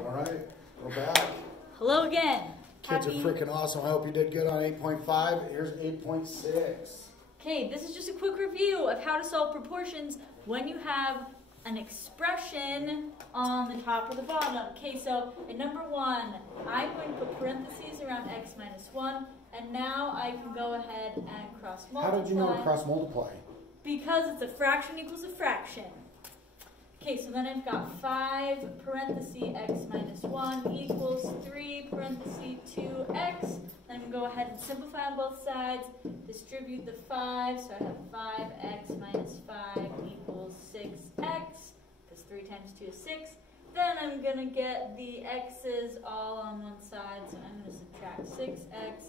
All right, we're back. Hello again. Kids are freaking awesome. I hope you did good on 8.5. Here's 8.6. Okay, this is just a quick review of how to solve proportions when you have an expression on the top or the bottom. Okay, so in number 1, I'm going to put parentheses around x minus 1, and now I can go ahead and cross multiply. How did you know to cross multiply? Because it's a fraction equals a fraction. Okay, so then I've got 5 parenthesis x minus 1 equals 3 parenthesis 2x. Then I'm going to go ahead and simplify on both sides, distribute the 5, so I have 5x minus 5 equals 6x, because 3 times 2 is 6. Then I'm going to get the x's all on one side, so I'm going to subtract 6x,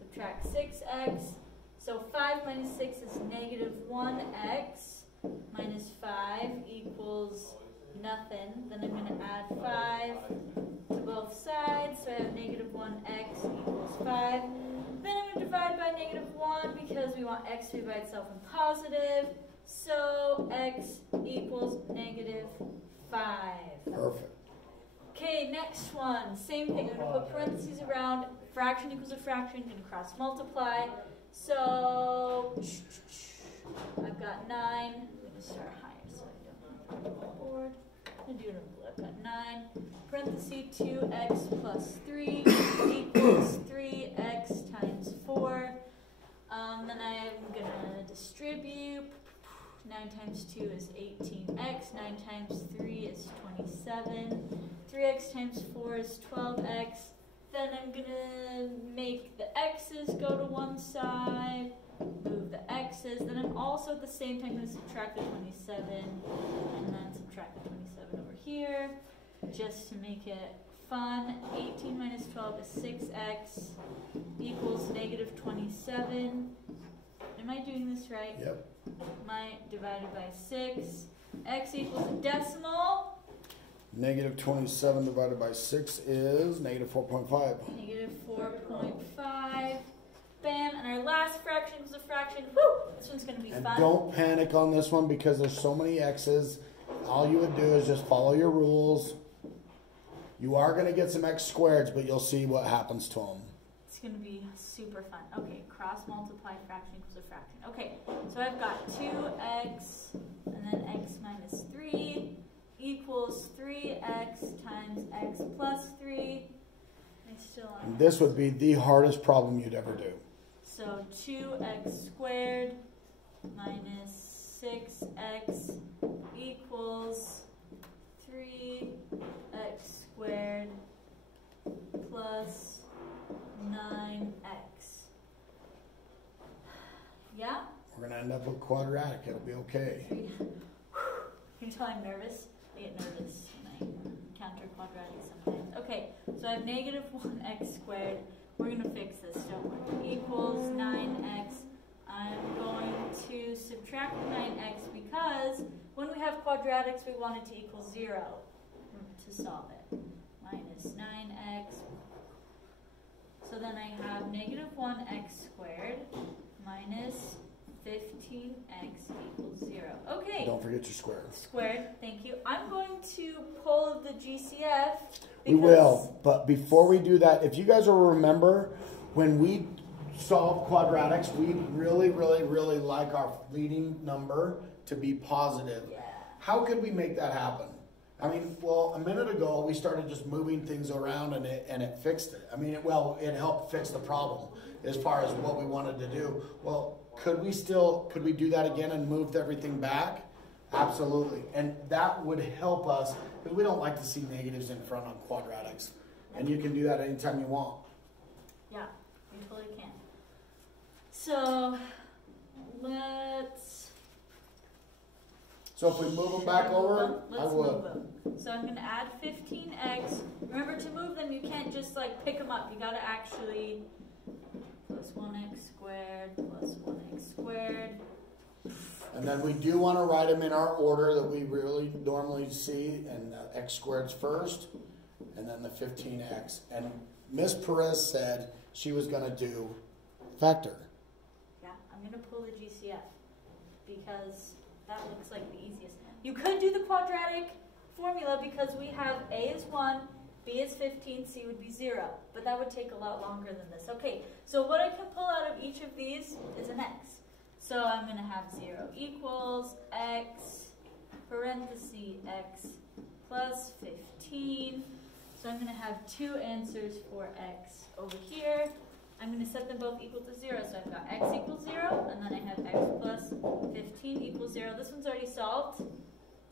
subtract 6x. So 5 minus 6 is negative 1x. Minus 5 equals nothing. Then I'm going to add 5 to both sides. So I have negative 1x equals 5. Then I'm going to divide by negative 1 because we want x to be by itself and positive. So x equals negative 5. Perfect. Okay, next one. Same thing. I'm going to put parentheses around. Fraction equals a fraction. I'm going to cross multiply. So I've got 9. I'm going to start higher so I don't have to board. I'm going to do it in blue. I've got 9. Parenthesis 2x plus 3 equals 3x times 4. Then I'm going to distribute. 9 times 2 is 18x. 9 times 3 is 27. 3x times 4 is 12x. Then I'm going to make the x's go to one side. Move the x's, then I'm also at the same time going to subtract the 27 and then subtract the 27 over here just to make it fun. 18 minus 12 is 6x equals negative 27. Am I doing this right? Yep. Divided by 6. X equals a decimal. Negative 27 divided by 6 is negative 4.5. Negative 4.5. Bam, and our last fraction was a fraction. Woo! This one's going to be fun. Don't panic on this one because there's so many x's. All you would do is just follow your rules. You are going to get some x squareds, but you'll see what happens to them. It's going to be super fun. Okay, cross multiply fraction equals a fraction. Okay, so I've got 2x and then x minus 3 equals 3x times x plus 3. And this would be the hardest problem you'd ever do. So 2x squared minus 6x equals 3x squared plus 9x. Yeah? We're going to end up with quadratic. It'll be okay. Can you tell I'm nervous? I get nervous when I counter quadratic sometimes. Okay, so I have negative 1x squared. We're going to fix this, don't we? Equals 9x. I'm going to subtract 9x because when we have quadratics, we want it to equal 0 to solve it. Minus 9x. So then I have negative 1x squared minus 15x equals 0. Okay. Don't forget your square. Squared, thank you. I'm going to pull the GCF. We will, but before we do that, if you guys will remember, when we solve quadratics, we really, really, really like our leading number to be positive. Yeah. How could we make that happen? I mean, well, a minute ago, we started just moving things around and it fixed it. I mean, it helped fix the problem as far as what we wanted to do. Well, could we do that again and move everything back? Absolutely. And that would help us because we don't like to see negatives in front on quadratics. And you can do that anytime you want. Yeah, you totally can. So So if we move them back over, I would. Move them. So I'm going to add 15x. Remember, to move them, you can't just like pick them up. You got to actually plus 1x squared plus 1x squared. And then we do want to write them in our order that we really normally see, and x squared's first, and then the 15x. And Miss Perez said she was going to do vector. Yeah, I'm going to pull the GCF because that looks like the easiest. You could do the quadratic formula because we have a is 1, B is 15, C would be 0. But that would take a lot longer than this. Okay, so what I can pull out of each of these is an x. So I'm going to have 0 equals x, parenthesis, x plus 15. So I'm going to have two answers for x over here. I'm going to set them both equal to 0. So I've got x equals 0, and then I have x plus 15 equals 0. This one's already solved.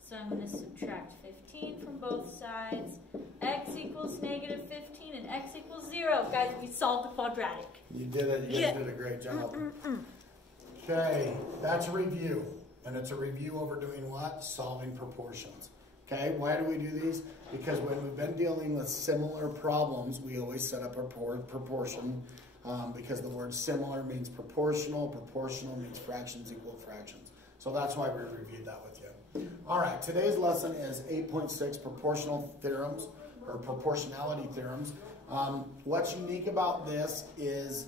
So I'm going to subtract 15 from both sides. X equals negative 15 and x equals 0. Guys, we solved the quadratic. You did it. You guys did a great job. Okay, that's a review. And it's a review over doing what? Solving proportions. Okay, why do we do these? Because when we've been dealing with similar problems, we always set up a proportion because the word similar means proportional. Proportional means fractions equal fractions. So that's why we reviewed that with you. All right, today's lesson is 8.6 proportional theorems or proportionality theorems. What's unique about this is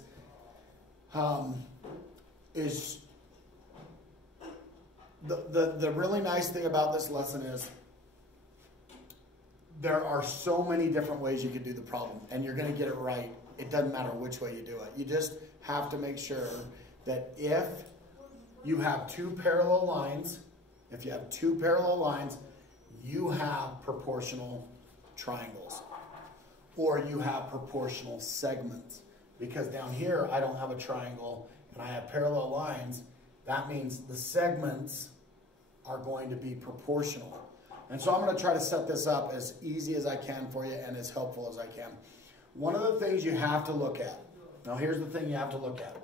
the really nice thing about this lesson is there are so many different ways you could do the problem, and you're going to get it right. It doesn't matter which way you do it. You just have to make sure that if you have two parallel lines, you have proportional triangles, or you have proportional segments. Because down here, I don't have a triangle, and I have parallel lines. That means the segments are going to be proportional. And so I'm going to try to set this up as easy as I can for you and as helpful as I can. One of the things you have to look at. Now here's the thing you have to look at.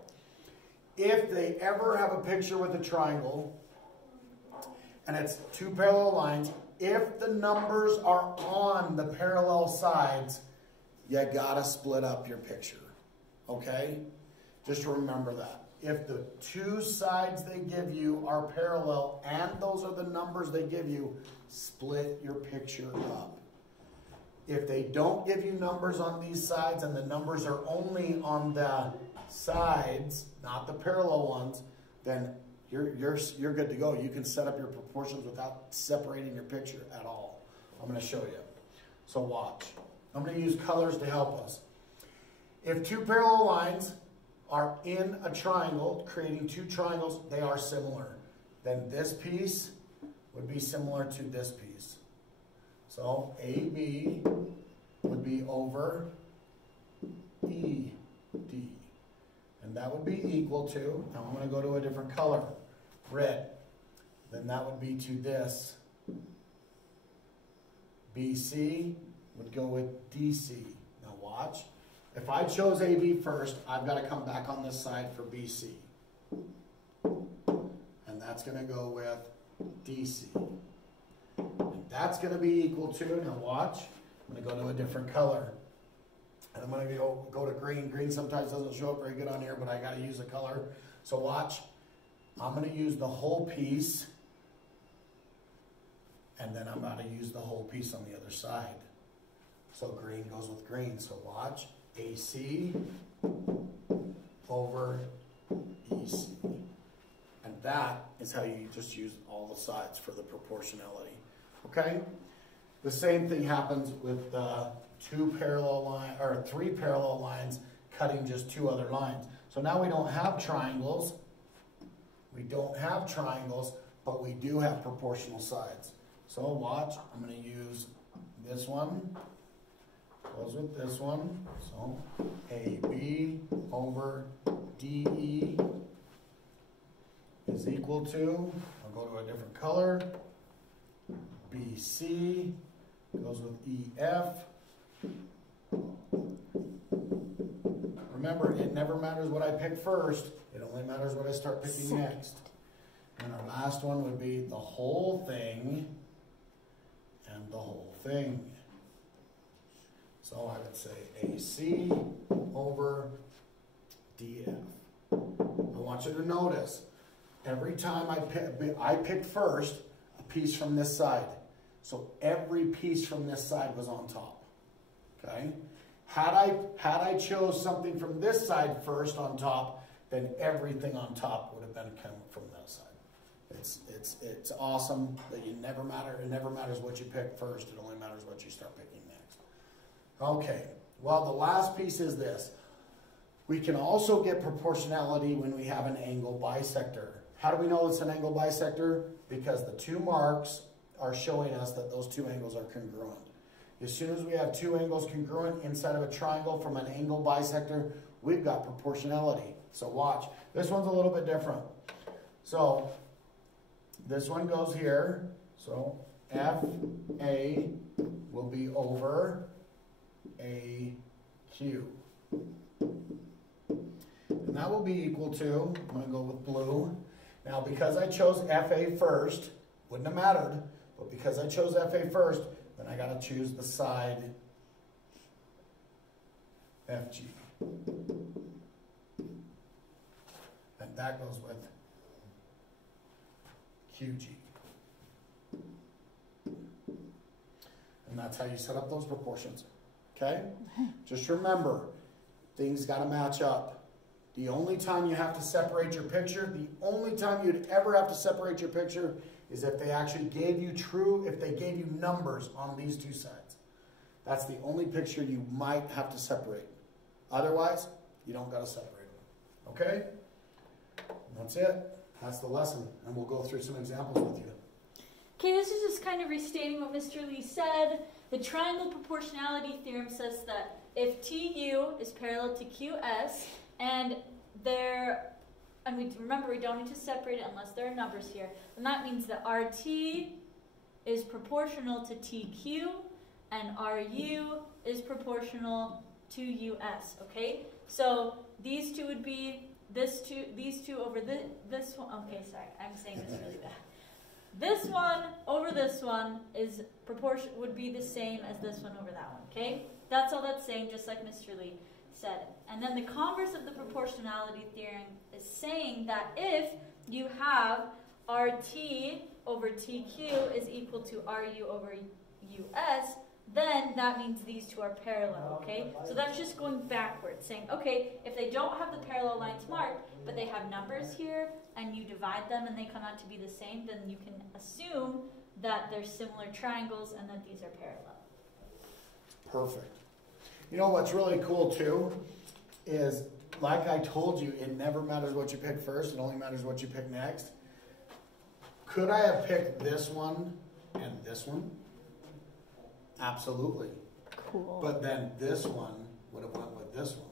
If they ever have a picture with a triangle and it's two parallel lines, if the numbers are on the parallel sides, you gotta split up your picture. Okay? Just remember that. If the two sides they give you are parallel and those are the numbers they give you, split your picture up. If they don't give you numbers on these sides and the numbers are only on the sides, not the parallel ones, then you're good to go. You can set up your proportions without separating your picture at all. I'm going to show you. So watch. I'm going to use colors to help us. If two parallel lines are in a triangle, creating two triangles, they are similar. Then this piece would be similar to this piece. So AB would be over ED. And that would be equal to, now I'm going to go to a different color, red. Then that would be to this. BC would go with DC. Now watch. If I chose AB first, I've got to come back on this side for BC. And that's going to go with DC. And that's going to be equal to, now watch, I'm going to go to a different color. And I'm going to go to green. Green sometimes doesn't show up very good on here, but I got to use a color. So watch, I'm going to use the whole piece. And then I'm about to use the whole piece on the other side. So green goes with green. So watch. AC over EC. And that is how you just use all the sides for the proportionality. Okay? The same thing happens with three parallel lines cutting just two other lines. So now we don't have triangles. We don't have triangles, but we do have proportional sides. So watch, I'm going to use this one. Goes with this one. So AB over DE is equal to, I'll go to a different color, BC goes with EF. Remember, it never matters what I pick first, it only matters what I start picking next. And our last one would be the whole thing and the whole thing. So I would say AC over DF. I want you to notice, every time I picked first a piece from this side. So every piece from this side was on top. Okay? Had I chose something from this side first on top, then everything on top would have been coming from that side. It's awesome that it never matters what you pick first, it only matters what you start picking next. Okay, well, the last piece is this. We can also get proportionality when we have an angle bisector. How do we know it's an angle bisector? Because the two marks are showing us that those two angles are congruent. As soon as we have two angles congruent inside of a triangle from an angle bisector, we've got proportionality. So watch. This one's a little bit different. So this one goes here. So FA will be over AQ. And that will be equal to, I'm going to go with blue. Now because I chose FA first, wouldn't have mattered, but because I chose FA first, then I got to choose the side FG. And that goes with QG. And that's how you set up those proportions. Okay? Just remember, things got to match up. The only time you have to separate your picture, the only time you'd ever have to separate your picture is if they actually gave you if they gave you numbers on these two sides. That's the only picture you might have to separate. Otherwise, you don't got to separate them. Okay? That's it. That's the lesson. And we'll go through some examples with you. Okay, this is just kind of restating what Mr. Lee said. The triangle proportionality theorem says that if TU is parallel to QS, and remember we don't need to separate it unless there are numbers here, then that means that RT is proportional to TQ, and RU is proportional to US, okay? So these two would be these two over this one. Okay, sorry, I'm saying this really bad. This one over this one is would be the same as this one over that one, okay? That's all that's saying, just like Mr. Lee said. And then the converse of the proportionality theorem is saying that if you have RT over TQ is equal to RU over US, then that means these two are parallel, okay? So that's just going backwards, saying, okay, if they don't have the parallel lines marked, but they have numbers here, and you divide them and they come out to be the same, then you can assume that they're similar triangles and that these are parallel. Perfect. You know what's really cool too is, like I told you, it never matters what you pick first, it only matters what you pick next. Could I have picked this one and this one? Absolutely. Cool. But then this one would have went with this one.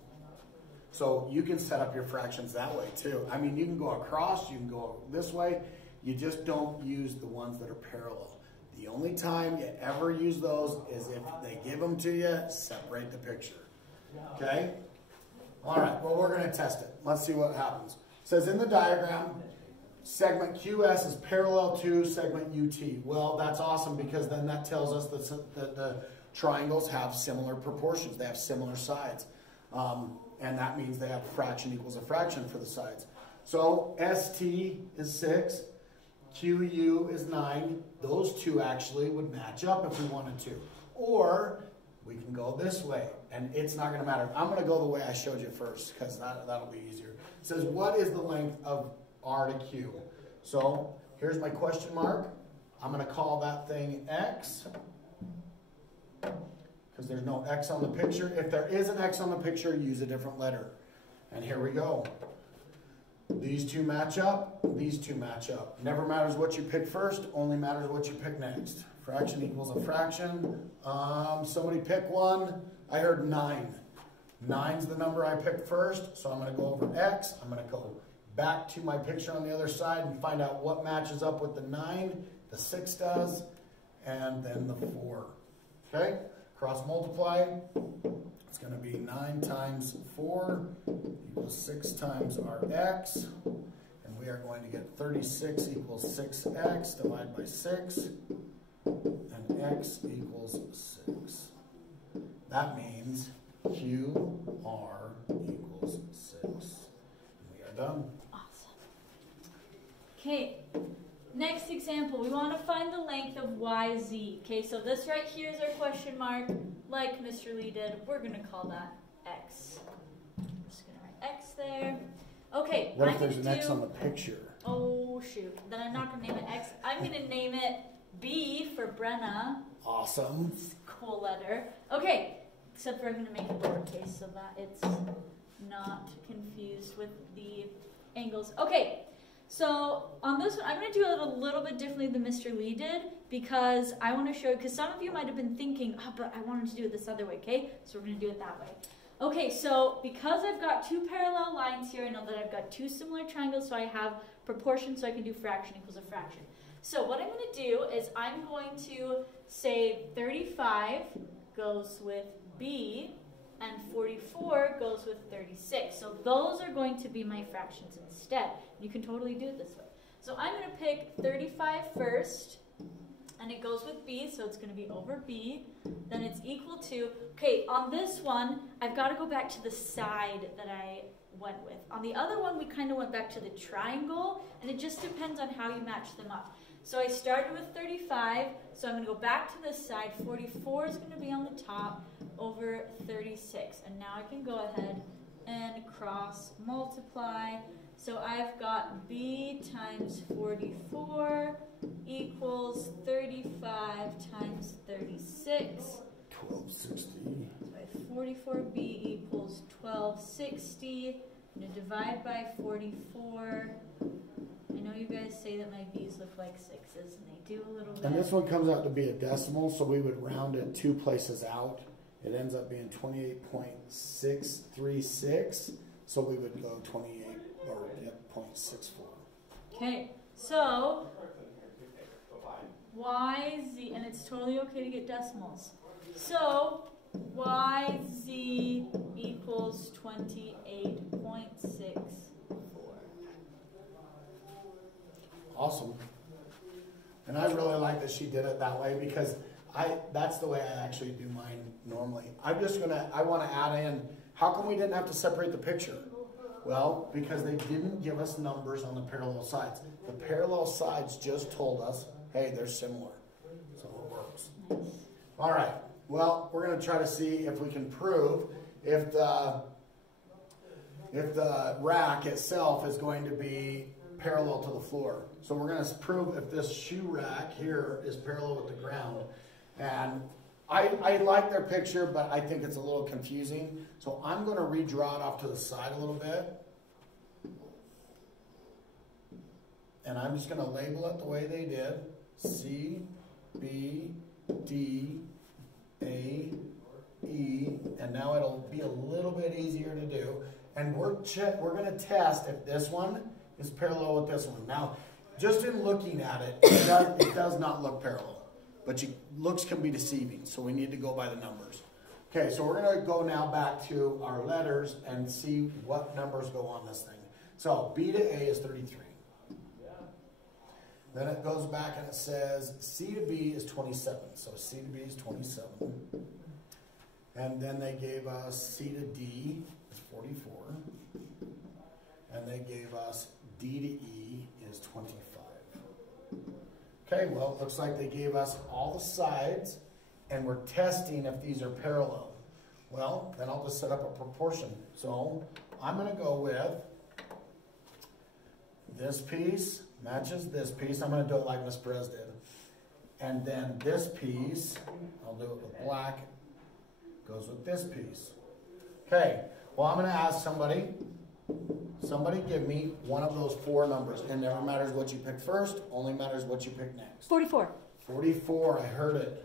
So you can set up your fractions that way too. I mean, you can go across, you can go this way. You just don't use the ones that are parallel. The only time you ever use those is if they give them to you, separate the picture. Okay? All right, well, we're going to test it. Let's see what happens. It says in the diagram, segment QS is parallel to segment UT. Well, that's awesome because then that tells us that the triangles have similar proportions. They have similar sides. And that means they have fraction equals a fraction for the sides. So ST is 6. QU is 9. Those two actually would match up if we wanted to. Or we can go this way, and it's not going to matter. I'm going to go the way I showed you first, because that'll be easier. It says, what is the length of R to Q? So here's my question mark. I'm going to call that thing X, because there's no X on the picture. If there is an X on the picture, use a different letter. And here we go. These two match up, these two match up. Never matters what you pick first, only matters what you pick next. Fraction equals a fraction. Somebody pick one. I heard 9. 9's the number I picked first, so I'm going to go over X. I'm going to go back to my picture on the other side and find out what matches up with the 9, the 6 does, and then the 4. Okay? Cross multiply. It's going to be 9 times 4 equals 6 times our x. And we are going to get 36 equals 6x divided by 6. And x equals 6. That means QR equals 6. And we are done. Awesome. Okay. Next example, we want to find the length of YZ. Okay, so this right here is our question mark, like Mr. Lee did. We're going to call that X. I'm just going to write X there. Okay, what if there's an X on the picture? Oh, shoot. Then I'm not going to name it X. I'm going to name it B for Brenna. Awesome. It's a cool letter. Okay, except for I'm going to make it lowercase so that it's not confused with the angles. Okay, so on this one, I'm going to do it a little bit differently than Mr. Lee did because I want to show you, because some of you might have been thinking, oh, but I wanted to do it this other way, okay? So we're going to do it that way. Okay, so because I've got two parallel lines here, I know that I've got two similar triangles, so I have proportion, so I can do fraction equals a fraction. So what I'm going to do is I'm going to say 35 goes with B, and 44 goes with 36. So those are going to be my fractions instead. You can totally do it this way. So I'm going to pick 35 first, and it goes with B, so it's going to be over B. Then it's equal to, okay, on this one, I've got to go back to the side that I went with. On the other one, we kind of went back to the triangle, and it just depends on how you match them up. So I started with 35, so I'm going to go back to this side. 44 is going to be on the top over 36. And now I can go ahead and cross multiply. So I've got B times 44 equals 35 times 36. 1260. So 44B equals 1260. I'm going to divide by 44. I know you guys say that my B's look like sixes, and they do a little bit. And this one comes out to be a decimal, so we would round it 2 places out. It ends up being 28.636, so we would go 28 or 0.64. Okay, so YZ, and it's totally okay to get decimals. So YZ equals 28.64. Awesome. And I really like that she did it that way because that's the way I actually do mine normally. I want to add in, how come we didn't have to separate the picture? Well, because they didn't give us numbers on the parallel sides. The parallel sides just told us, hey, they're similar. So it works. All right. Well, we're going to try to see if we can prove if the rack itself is going to be parallel to the floor. So we're going to prove if this shoe rack here is parallel with the ground. And I like their picture, but I think it's a little confusing. So I'm going to redraw it off to the side a little bit. And I'm just going to label it the way they did. C, B, D, A, E. And now it'll be a little bit easier to do. And we're going to test if this one is parallel with this one. Now, just in looking at it, it does not look parallel. But looks can be deceiving, so we need to go by the numbers. Okay, so we're going to go now back to our letters and see what numbers go on this thing. So B to A is 33. Then it goes back and it says C to B is 27. So C to B is 27. And then they gave us C to D is 44. And they gave us D to E is 25. Okay, well, it looks like they gave us all the sides, and we're testing if these are parallel. Well, then I'll just set up a proportion. So I'm going to go with this piece matches this piece. I'm going to do it like Miss Perez did. And then this piece, I'll do it with black, goes with this piece. Okay, well, I'm going to ask somebody give me one of those 4 numbers. It never matters what you pick first, only matters what you pick next. 44. 44, I heard it.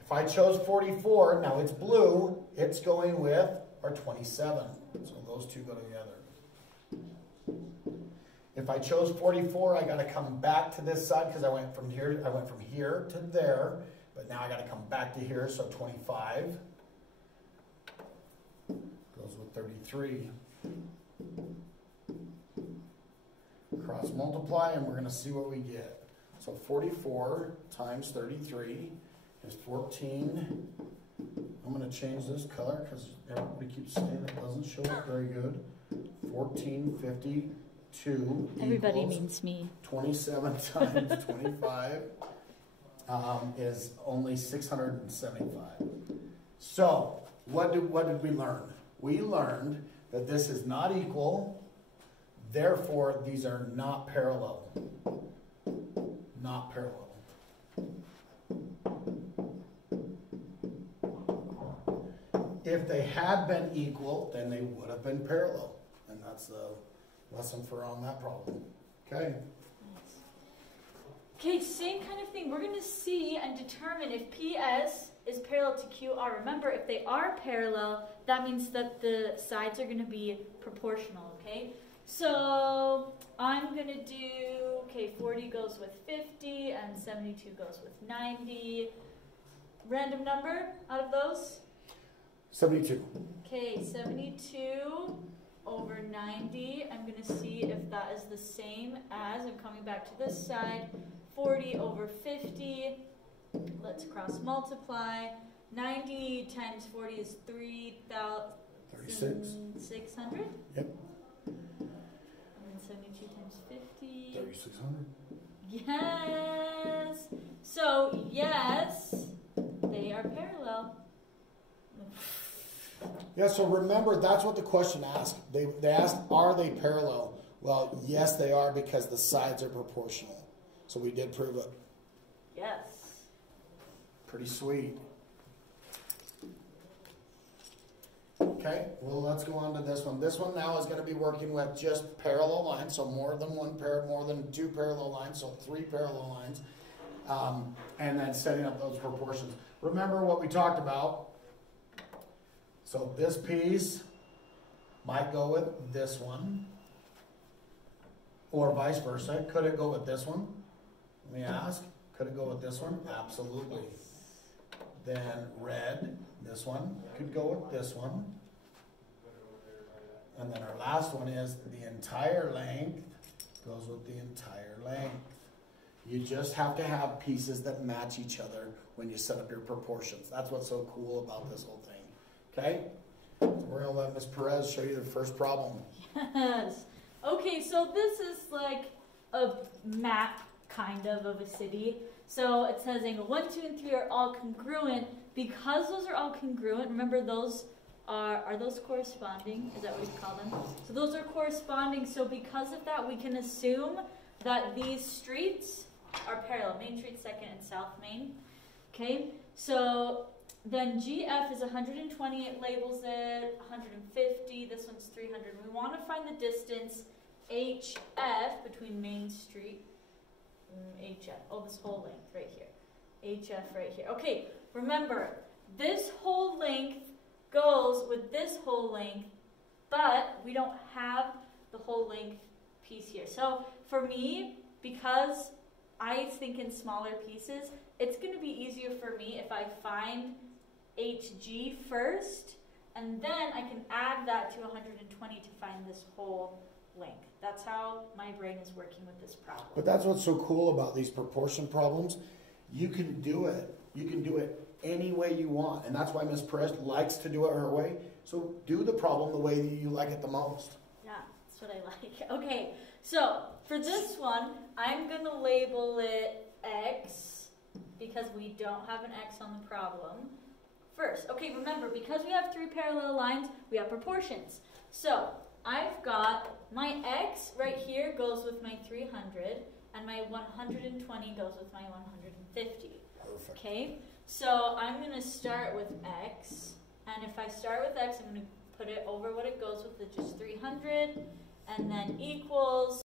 If I chose 44, now it's blue, it's going with our 27. So those two go together. If I chose 44, I got to come back to this side because I went from here to there, but now I got to come back to here, so 25 goes with 33. Cross multiply, and we're going to see what we get. So 44 times 33 is 14. I'm going to change this color because everybody keeps saying it doesn't show up very good. 1452 Everybody means me. 27 times 25 is only 675. So what did we learn? We learned that this is not equal. Therefore, these are not parallel. Not parallel. if they had been equal, then they would have been parallel. And that's the lesson for on that problem. Okay. Okay, same kind of thing. We're going to see and determine if PS is parallel to QR. Remember, if they are parallel, that means that the sides are going to be proportional, okay? So I'm going to do, okay, 40 goes with 50 and 72 goes with 90. Random number out of those? 72. Okay, 72 over 90. I'm going to see if that is the same as, I'm coming back to this side, 40 over 50. Let's cross multiply. 90 times 40 is 3,600. Yep. And then 72 times 50. 3,600. Yes. So, yes, they are parallel. Yeah, so remember, that's what the question asked. They asked, are they parallel? Well, yes, they are because the sides are proportional. So we did prove it. Yes. Pretty sweet. Okay, well, let's go on to this one. This one now is going to be working with just parallel lines, so more than two parallel lines, so 3 parallel lines, and then setting up those proportions. Remember what we talked about. So this piece might go with this one, or vice versa. Could it go with this one? Let me ask. Could it go with this one? Absolutely. Then red, this one, could go with this one. And then our last one is the entire length goes with the entire length. You just have to have pieces that match each other when you set up your proportions. That's what's so cool about this whole thing. Okay? So we're going to let Ms. Perez show you the first problem. Yes. Okay, so this is like a map, kind of a city. So it says angle 1, 2, and 3 are all congruent. Because those are all congruent, remember those are those corresponding? Is that what we call them? So those are corresponding. So because of that, we can assume that these streets are parallel. Main Street, 2nd, and South Main. Okay, so then GF is 120, it labels it 150, this one's 300. We want to find the distance HF between Main Street, this whole length right here. HF right here. Okay, remember, this whole length goes with this whole length, but we don't have the whole length piece here. So for me, because I think in smaller pieces, it's going to be easier for me if I find HG first, and then I can add that to 120 to find this whole length. That's how my brain is working with this problem. But that's what's so cool about these proportion problems. You can do it. You can do it any way you want. And that's why Ms. Perez likes to do it her way. So do the problem the way that you like it the most. Yeah, that's what I like. Okay, so for this one, I'm going to label it X because we don't have an X on the problem. First, okay, remember, because we have 3 parallel lines, we have proportions. So I've got my X right here goes with my 300, and my 120 goes with my 150. Perfect. Okay, so I'm going to start with X, and if I start with X, I'm going to put it over what it goes with, which is 300, and then equals